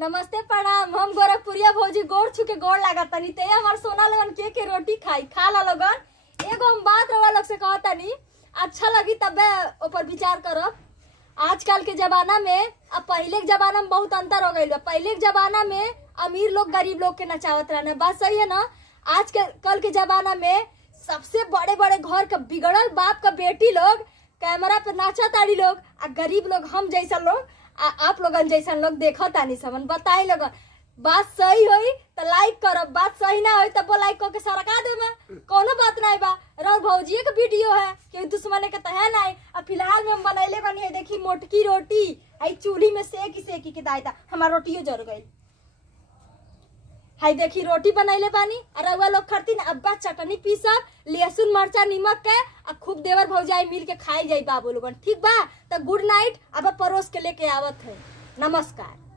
नमस्ते प्रणाम। हम गोरखपुरिया भौजी गोड़ छू के गोड़ लागत तनी ते हमार सोना लगन के रोटी खाई खा ला लगन। एगो हम बात रवा लोग से कहत तनी, अच्छा लगी तबे ऊपर विचार करब। आजकल के जमाना में अब पहले के जमाना में बहुत अंतर हो गइल बा। पहले के जमाना में अमीर लोग गरीब लोग के नचावत रहने, बात सही है ना। आज के कल के जमाना में सबसे बड़े बड़े घर का बिगड़ल बाप का बेटी लोग कैमरा पे नाचा ताड़ी लोग, आ गरीब लोग हम जैसा लोग आप लोगन जैसा लोग देखो तानी समन बताई लोगन। बात सही होई तो लाइक करब, बात सही ना होई तो लाइक करके सरका देबे, कोनो बात नहीं बा। रौ भौजिए के वीडियो है कि दुश्मने के तहे नहीं। अब फिलहाल में हम बनैले बनी है, देखी मोटकी रोटी आई चूल्ही में सेकी के दाई था, हमार रोटियो जर गई। हाय देखी रोटी बनैले बानी और रउआ लोग खरतीन अब्बा चटनी पीसब, लहसुन मरचा नीमक के आ खूब देवर भौजाई मिल के खाई जाई बाबू लोगन। ठीक बा तो गुड नाइट। अब परोस के लेके आवत है। नमस्कार।